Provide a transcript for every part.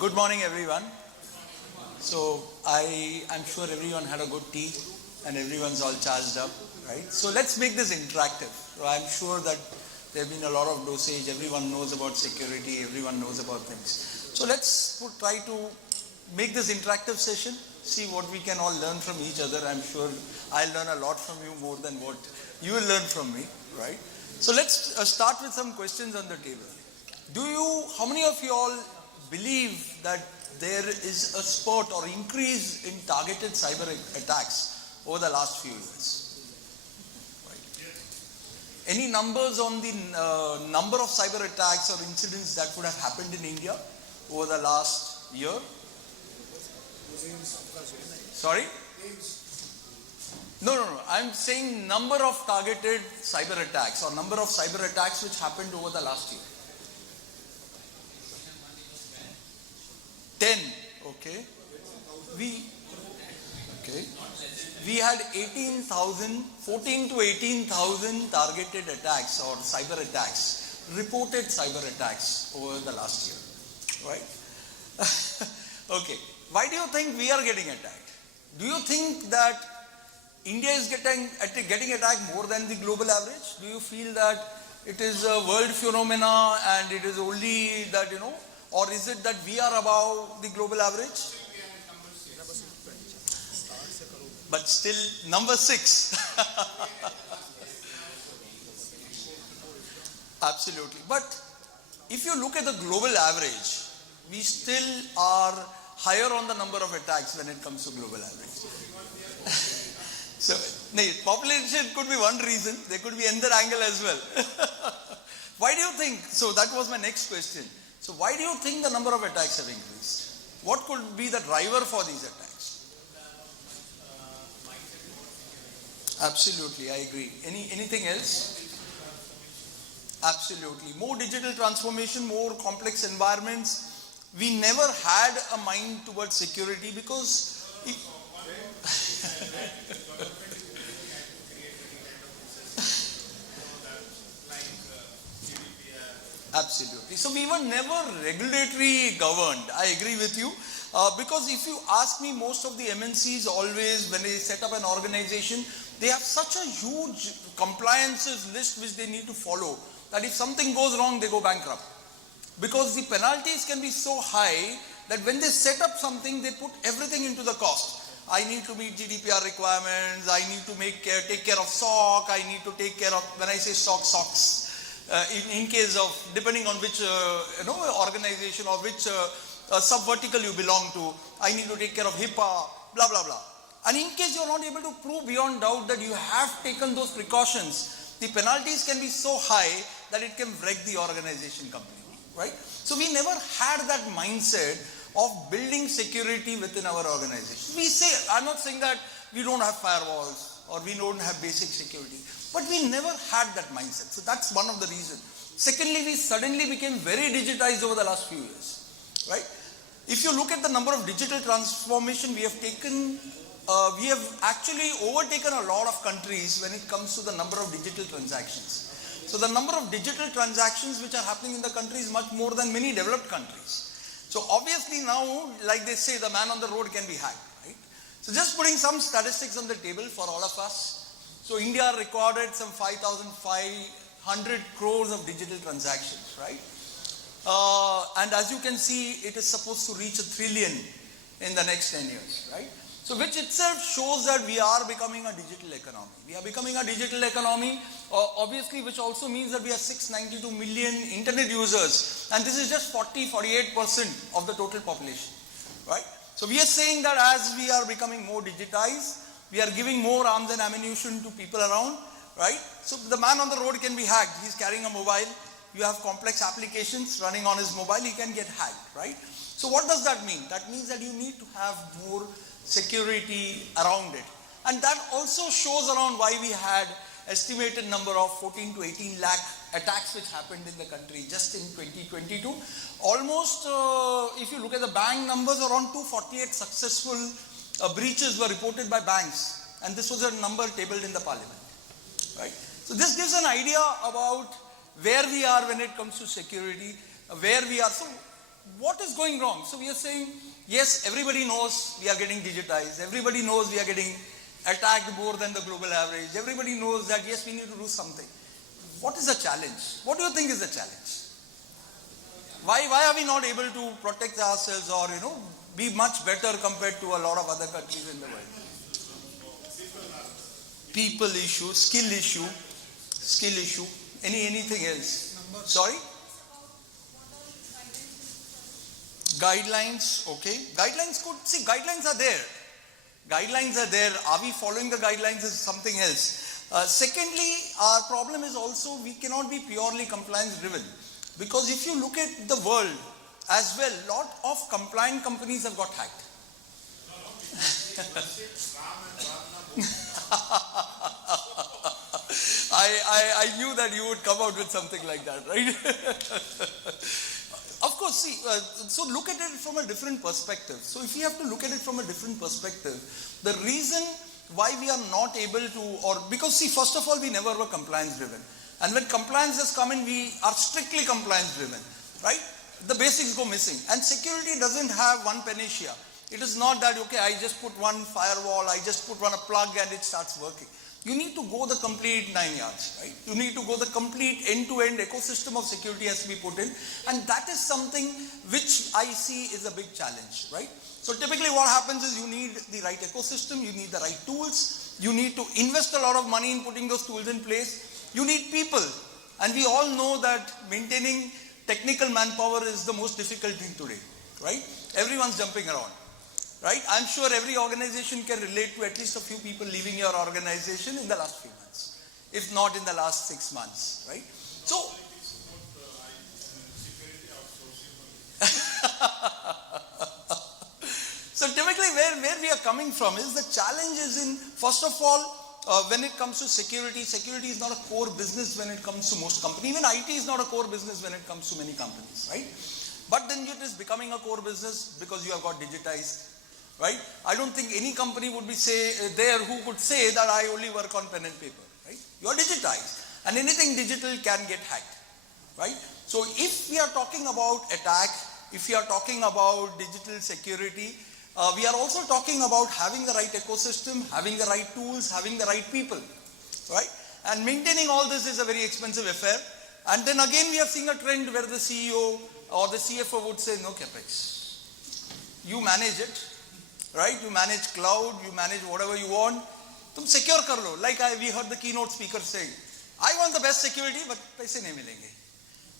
Good morning, everyone. So I'm sure everyone had a good tea and everyone's all charged up, right? So let's make this interactive. So I'm sure that there have been a lot of dosage. Everyone knows about security. Everyone knows about things. So let's try to make this interactive session. See what we can all learn from each other. I'm sure I'll learn a lot from you more than what you will learn from me, right? So let's start with some questions on the table. How many of you all believe that there is a spurt or increase in targeted cyber attacks over the last few years? Right. Any numbers on the number of cyber attacks or incidents that would have happened in India over the last year? Sorry? No. I'm saying number of targeted cyber attacks or number of cyber attacks which happened over the last year. 10. Okay. We had 14 to 18,000 targeted attacks or cyber attacks, reported cyber attacks over the last year. Right? Okay. Why do you think we are getting attacked? Do you think that India is getting attacked more than the global average? Do you feel that it is a world phenomena and it is only that, or is it that we are above the global average? But still number 6. Absolutely. But if you look at the global average, we still are higher on the number of attacks when it comes to global average. So, population could be one reason. There could be another angle as well. Why do you think? So that was my next question. So why do you think the number of attacks have increased? What could be the driver for these attacks? Absolutely, I agree. Anything else? Absolutely. More digital transformation, more complex environments. We never had a mind towards security because absolutely. So we were never regulatory governed. I agree with you. Because if you ask me, most of the MNCs always, when they set up an organization, they have such a huge compliances list which they need to follow that if something goes wrong, they go bankrupt. Because the penalties can be so high that when they set up something, they put everything into the cost. I need to meet GDPR requirements. I need to take care of SOC. I need to take care of, when I say SOC, SOCs. In case of, depending on which organization or which sub-vertical you belong to, I need to take care of HIPAA, blah, blah, blah. And in case you are not able to prove beyond doubt that you have taken those precautions, the penalties can be so high that it can wreck the organization completely, right? So we never had that mindset of building security within our organization. I'm not saying that we don't have firewalls or we don't have basic security, but we never had that mindset. So that's one of the reasons. Secondly, we suddenly became very digitized over the last few years, right? If you look at the number of digital transformation we have actually overtaken a lot of countries when it comes to the number of digital transactions. So the number of digital transactions which are happening in the country is much more than many developed countries. So obviously now, like they say, the man on the road can be hacked, right? So just putting some statistics on the table for all of us. So India recorded some 5,500 crores of digital transactions, right? And as you can see, it is supposed to reach 1 trillion in the next 10 years, right? So which itself shows that we are becoming a digital economy. We are becoming a digital economy, obviously, which also means that we have 692 million internet users. And this is just 48% of the total population, right? So we are saying that as we are becoming more digitized, we are giving more arms and ammunition to people around, right? So the man on the road can be hacked. He's carrying a mobile. You have complex applications running on his mobile. He can get hacked, right? So what does that mean? That means that you need to have more security around it. And that also shows around why we had estimated number of 14 to 18 lakh attacks which happened in the country just in 2022. Almost, if you look at the bank numbers, around 248 successful breaches were reported by banks. And this was a number tabled in the parliament, right? So this gives an idea about where we are when it comes to security, where we are. So what is going wrong? So we are saying, yes, everybody knows we are getting digitized. Everybody knows we are getting attacked more than the global average. Everybody knows that, yes, we need to do something. What is the challenge? What do you think is the challenge? Why are we not able to protect ourselves or, be much better compared to a lot of other countries in the world? People issue, skill issue, anything else? Sorry? Guidelines, okay. Guidelines are there. Guidelines are there. Are we following the guidelines is something else. Secondly, our problem is also we cannot be purely compliance driven. Because if you look at the world as well, lot of compliant companies have got hacked. I knew that you would come out with something like that, right? Of course, see, so look at it from a different perspective. So if we have to look at it from a different perspective, the reason why we are not able to, because see, first of all, we never were compliance driven. And when compliance has come in, we are strictly compliance driven, right? The basics go missing. And security doesn't have one panacea. It is not that, okay, I just put one firewall, I just put one plug and it starts working. You need to go the complete 9 yards, right? You need to go the complete end-to-end ecosystem of security has to be put in. And that is something which I see is a big challenge, right? So typically what happens is you need the right ecosystem, you need the right tools, you need to invest a lot of money in putting those tools in place. You need people. And we all know that maintaining technical manpower is the most difficult thing today, right? Everyone's jumping around. Right? I'm sure every organization can relate to at least a few people leaving your organization in the last few months, if not in the last 6 months, right? So, so typically where we are coming from is the challenge is in, first of all, when it comes to security is not a core business when it comes to most companies. Even IT is not a core business when it comes to many companies, right? But then it is becoming a core business because you have got digitized. Right? I don't think any company would be who could say that I only work on pen and paper, right? You are digitized and anything digital can get hacked, right? So if we are talking about attack, if we are talking about digital security, we are also talking about having the right ecosystem, having the right tools, having the right people, right? And maintaining all this is a very expensive affair. And then again we are seeing a trend where the CEO or the CFO would say, no capex. You manage it. Right? You manage cloud, you manage whatever you want. Tum secure kar lo. Like we heard the keynote speaker saying, I want the best security, but paise nahi milenge.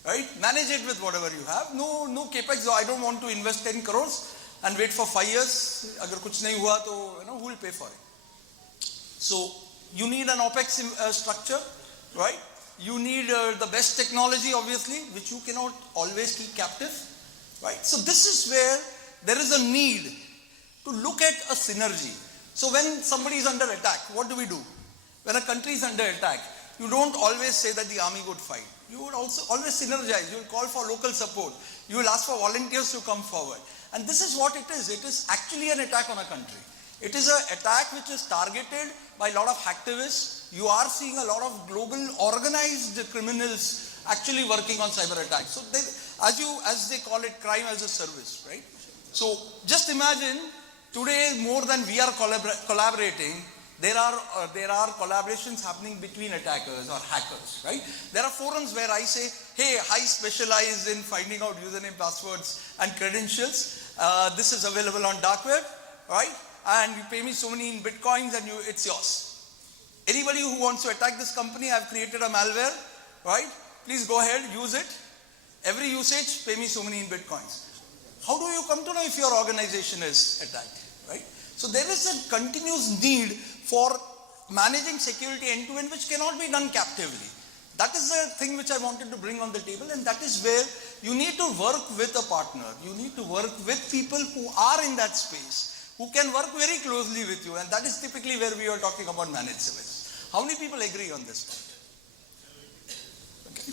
Right? Manage it with whatever you have. No capex. I don't want to invest 10 crores and wait for 5 years. Agar kuch nahi hua, to who will pay for it? So you need an OPEX structure, right? You need the best technology, obviously, which you cannot always keep captive, right? So this is where there is a need to look at a synergy. So when somebody is under attack, what do we do? When a country is under attack, you don't always say that the army would fight. You would also always synergize. You will call for local support. You will ask for volunteers to come forward. And this is what it is. It is actually an attack on a country. It is an attack which is targeted by a lot of hacktivists. You are seeing a lot of global organized criminals actually working on cyber attacks. So they, as they call it, crime as a service, right? So just imagine, today, more than we are collaborating, there are collaborations happening between attackers or hackers, right? There are forums where I say, hey, I specialize in finding out username, passwords and credentials. This is available on dark web, right? And you pay me so many in bitcoins and it's yours. Anybody who wants to attack this company, I've created a malware, right? Please go ahead, use it. Every usage, pay me so many in bitcoins. How do you come to know if your organization is attacked, right? So there is a continuous need for managing security end-to-end which cannot be done captively. That is the thing which I wanted to bring on the table, and that is where you need to work with a partner. You need to work with people who are in that space, who can work very closely with you, and that is typically where we are talking about managed service. How many people agree on this point? Okay.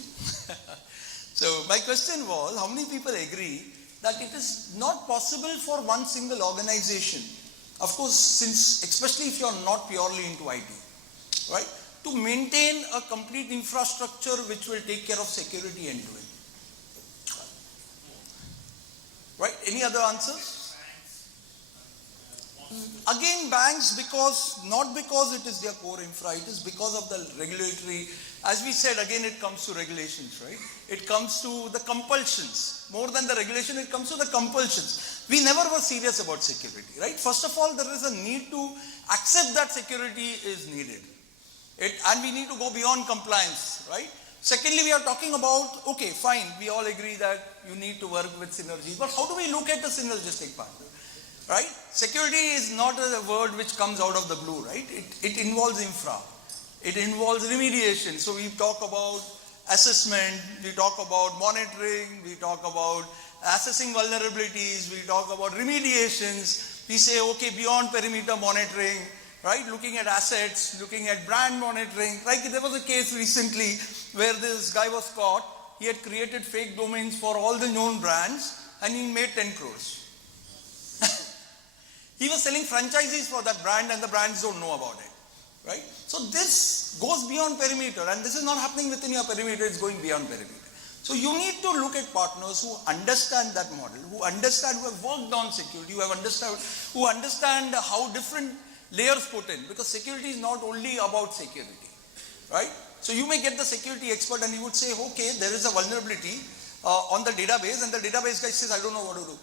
So my question was, how many people agree that it is not possible for one single organization, of course, since especially if you are not purely into IT, right, to maintain a complete infrastructure which will take care of security end to end. Right? Any other answers? Again, banks, not because it is their core infra, it is because of the regulatory, as we said, again it comes to regulations, right? It comes to the compulsions. More than the regulation, it comes to the compulsions. We never were serious about security, right? First of all, there is a need to accept that security is needed. And we need to go beyond compliance, right? Secondly, we are talking about, okay, fine, we all agree that you need to work with synergies, but how do we look at the synergistic partner? Right? Security is not a word which comes out of the blue, right? It involves infra. It involves remediation. So we talk about assessment, we talk about monitoring, we talk about assessing vulnerabilities, we talk about remediations. We say, okay, beyond perimeter monitoring, right? Looking at assets, looking at brand monitoring. Like there was a case recently where this guy was caught. He had created fake domains for all the known brands and he made 10 crores. He was selling franchises for that brand and the brands don't know about it, right? So this goes beyond perimeter, and this is not happening within your perimeter, it's going beyond perimeter. So you need to look at partners who understand that model, who understand, who have worked on security, who understand how different layers put in, because security is not only about security, right? So you may get the security expert and he would say, okay, there is a vulnerability on the database, and the database guy says, I don't know what to do,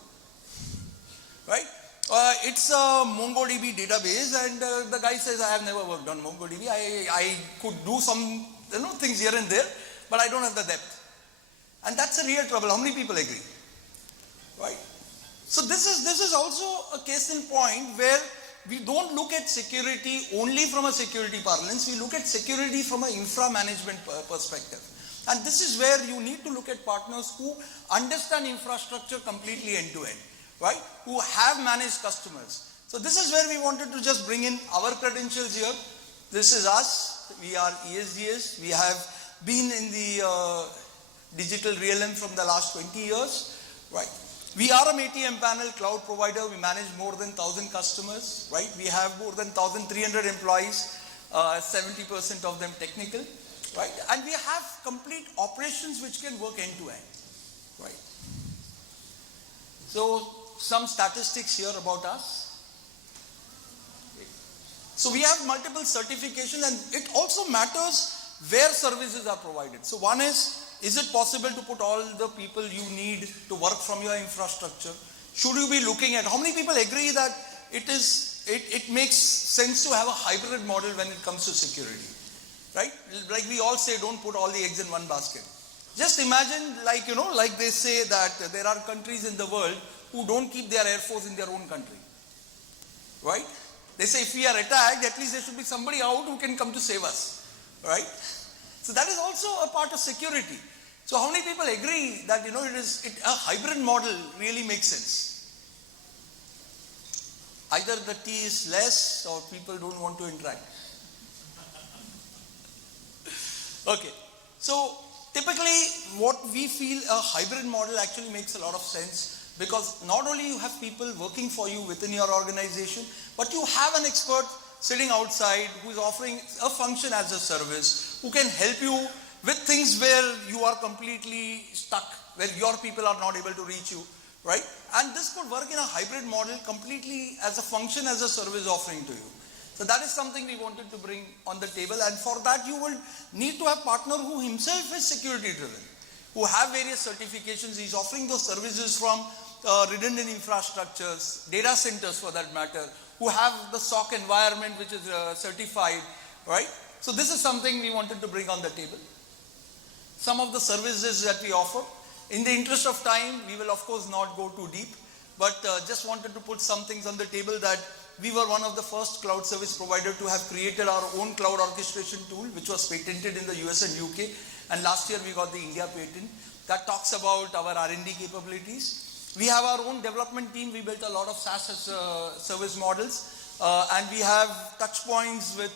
right? It's a MongoDB database, and the guy says, I have never worked on MongoDB. I could do some things here and there, but I don't have the depth. And that's a real trouble. How many people agree? Right? So this is also a case in point where we don't look at security only from a security parlance. We look at security from an infra management perspective. And this is where you need to look at partners who understand infrastructure completely end to end. Right? Who have managed customers. So this is where we wanted to just bring in our credentials here. This is us. We are ESDS. We have been in the digital realm from the last 20 years. Right? We are a ATM panel cloud provider. We manage more than 1,000 customers. Right? We have more than 1,300 employees. 70% of them technical. Right? And we have complete operations which can work end to end. Right? So some statistics here about us. So we have multiple certifications, and it also matters where services are provided. So one is it possible to put all the people you need to work from your infrastructure? Should you be looking at, how many people agree that it makes sense to have a hybrid model when it comes to security? Right? Like we all say, don't put all the eggs in one basket. Just imagine, like they say that there are countries in the world who don't keep their air force in their own country, right? They say if we are attacked, at least there should be somebody out who can come to save us, right? So that is also a part of security. So how many people agree that a hybrid model really makes sense? Either the T is less or people don't want to interact. Okay, so typically what we feel a hybrid model actually makes a lot of sense. Because not only you have people working for you within your organization, but you have an expert sitting outside who is offering a function as a service, who can help you with things where you are completely stuck, where your people are not able to reach you, right? And this could work in a hybrid model completely as a function as a service offering to you. So that is something we wanted to bring on the table, and for that you will need to have a partner who himself is security driven, who have various certifications. He's offering those services from redundant infrastructures, data centers for that matter, who have the SOC environment which is certified, right? So this is something we wanted to bring on the table. Some of the services that we offer. In the interest of time, we will of course not go too deep, but just wanted to put some things on the table that we were one of the first cloud service provider to have created our own cloud orchestration tool, which was patented in the US and UK. And last year we got the India patent that talks about our R&D capabilities. We have our own development team. We built a lot of SaaS as service models, and we have touch points with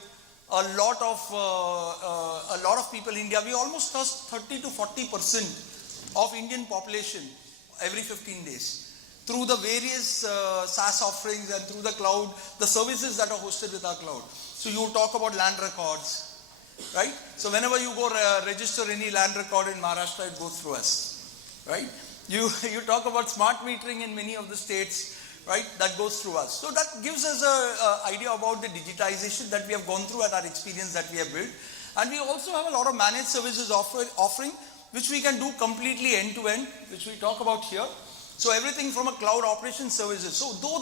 a lot of people in India. We almost touch 30 to 40% of Indian population every 15 days through the various SaaS offerings and through the cloud, the services that are hosted with our cloud. So you talk about land records, right? So whenever you go register any land record in Maharashtra, it goes through us, right? You talk about smart metering in many of the states, right? That goes through us. So that gives us an idea about the digitization that we have gone through and our experience that we have built. And we also have a lot of managed services offering, which we can do completely end to end, which we talk about here. So everything from a cloud operation services. So though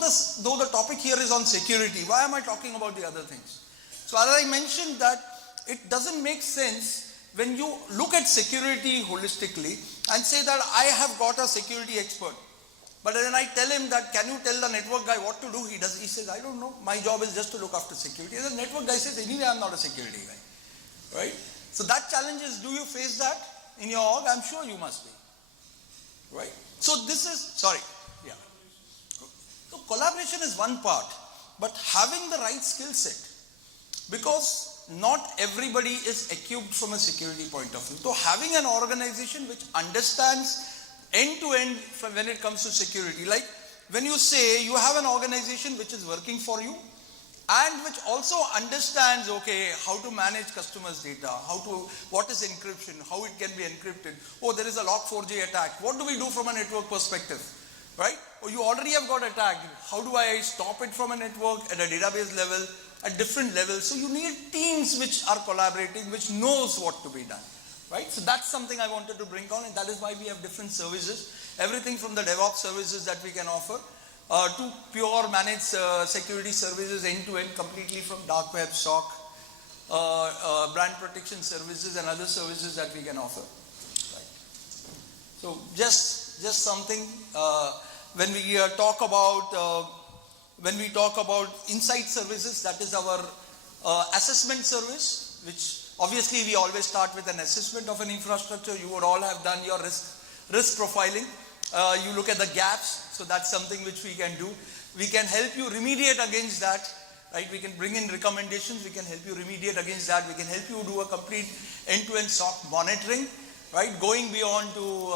the topic here is on security, why am I talking about the other things? So as I mentioned that it doesn't make sense when you look at security holistically and say that I have got a security expert. But then I tell him that, can you tell the network guy what to do? He says, I don't know. My job is just to look after security. And the network guy says, anyway, I'm not a security guy. Right? So that challenge is, do you face that in your org? I'm sure you must be. Right? So this is, yeah. So collaboration is one part, but having the right skill set, because not everybody is equipped from a security point of view. So having an organization which understands end to end when it comes to security, like when you say you have an organization which is working for you and which also understands, okay, how to manage customers' data, what is encryption, how it can be encrypted. Oh, there is a Log4j attack. What do we do from a network perspective, right? Oh, you already have got attacked. How do I stop it from a network at a database level, at different levels? So you need teams which are collaborating, which knows what to be done, right? So that's something I wanted to bring on, and that is why we have different services. Everything from the DevOps services that we can offer to pure managed security services end-to-end, completely from dark web, SOC, brand protection services and other services that we can offer. Right. So just something when we talk about insight services, that is our assessment service, which obviously we always start with an assessment of an infrastructure. You would all have done your risk profiling. You look at the gaps, so that's something which we can do. We can help you remediate against that, right? We can bring in recommendations, we can help you remediate against that. We can help you do a complete end-to-end SOC monitoring, right? Going beyond to,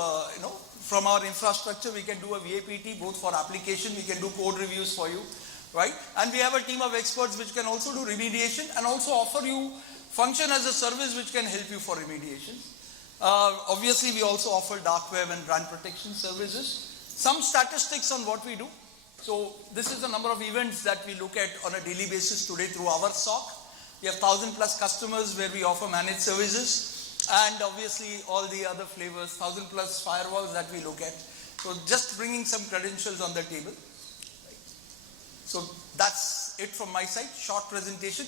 from our infrastructure, we can do a VAPT, both for application, we can do code reviews for you, right? And we have a team of experts which can also do remediation and also offer you function as a service which can help you for remediation. Obviously, we also offer dark web and brand protection services. Some statistics on what we do. So this is the number of events that we look at on a daily basis today through our SOC. We have 1,000+ customers where we offer managed services, and obviously all the other flavors, 1,000+ firewalls that we look at. So just bringing some credentials on the table. So that's it from my side, short presentation.